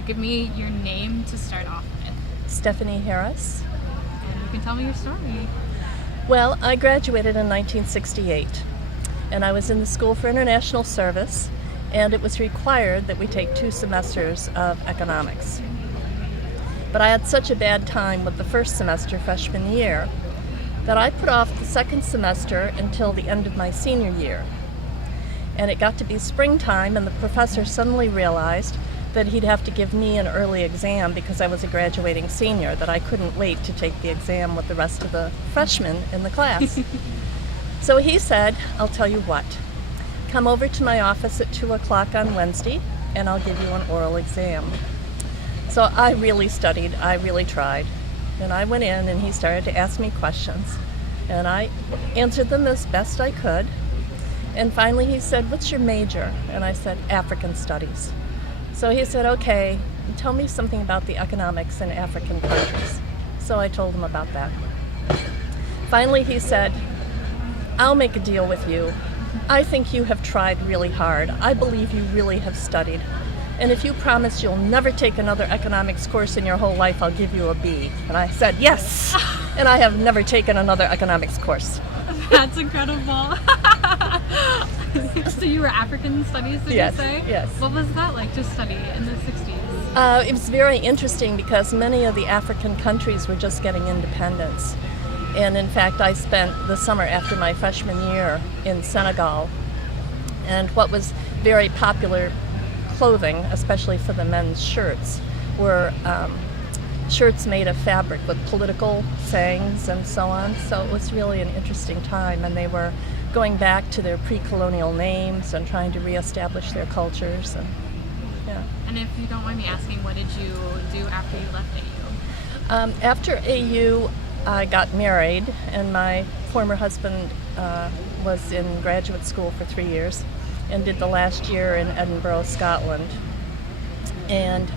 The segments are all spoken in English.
you give me your name to start off with? Stephanie Harris. And you can tell me your story. Well, I graduated in 1968, and I was in the School for International Service, and it was required that we take 2 semesters of economics. But I had such a bad time with the first semester freshman year that I put off the second semester until the end of my senior year. And it got to be springtime, and the professor suddenly realized that he'd have to give me an early exam because I was a graduating senior, that I couldn't wait to take the exam with the rest of the freshmen in the class. So he said, I'll tell you what, come over to my office at 2 o'clock on Wednesday and I'll give you an oral exam. So I really studied, I really tried. And I went in and he started to ask me questions. And I answered them as best I could. And finally he said, what's your major? And I said, African Studies. So he said, okay, tell me something about the economics in African countries. So I told him about that. Finally he said, I'll make a deal with you. I think you have tried really hard. I believe you really have studied. And if you promise you'll never take another economics course in your whole life, I'll give you a B. And I said, yes! And I have never taken another economics course. That's incredible. So you were African Studies, did Yes, you say? yes. What was that like to study in the 60s? It was very interesting because many of the African countries were just getting independence. And in fact, I spent the summer after my freshman year in Senegal. And what was very popular clothing, especially for the men's shirts, were shirts made of fabric with political sayings and so on. So it was really an interesting time, and they were going back to their pre-colonial names and trying to reestablish their cultures. And yeah. And if you don't mind me asking, what did you do after you left AU? After AU, I got married, and my former husband was in graduate school for 3 years and did the last year in Edinburgh, Scotland. And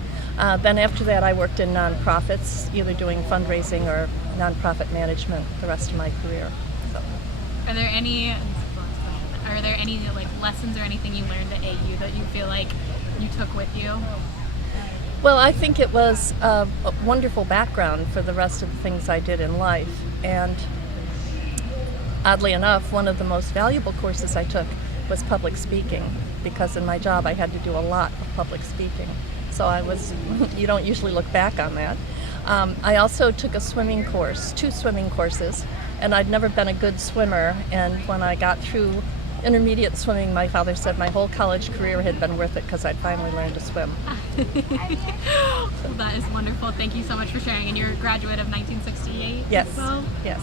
then after that I worked in nonprofits, either doing fundraising or nonprofit management the rest of my career. So. Are there any like lessons or anything you learned at AU that you feel like you took with you? Well, I think it was a wonderful background for the rest of the things I did in life. And oddly enough, one of the most valuable courses I took was public speaking, because in my job I had to do a lot of public speaking. So you don't usually look back on that. I also took a swimming course, 2 swimming courses, and I'd never been a good swimmer. And when I got through intermediate swimming, my father said my whole college career had been worth it because I'd finally learned to swim. Well, that is wonderful. Thank you so much for sharing. And you're a graduate of 1968 Yes, as well? yes.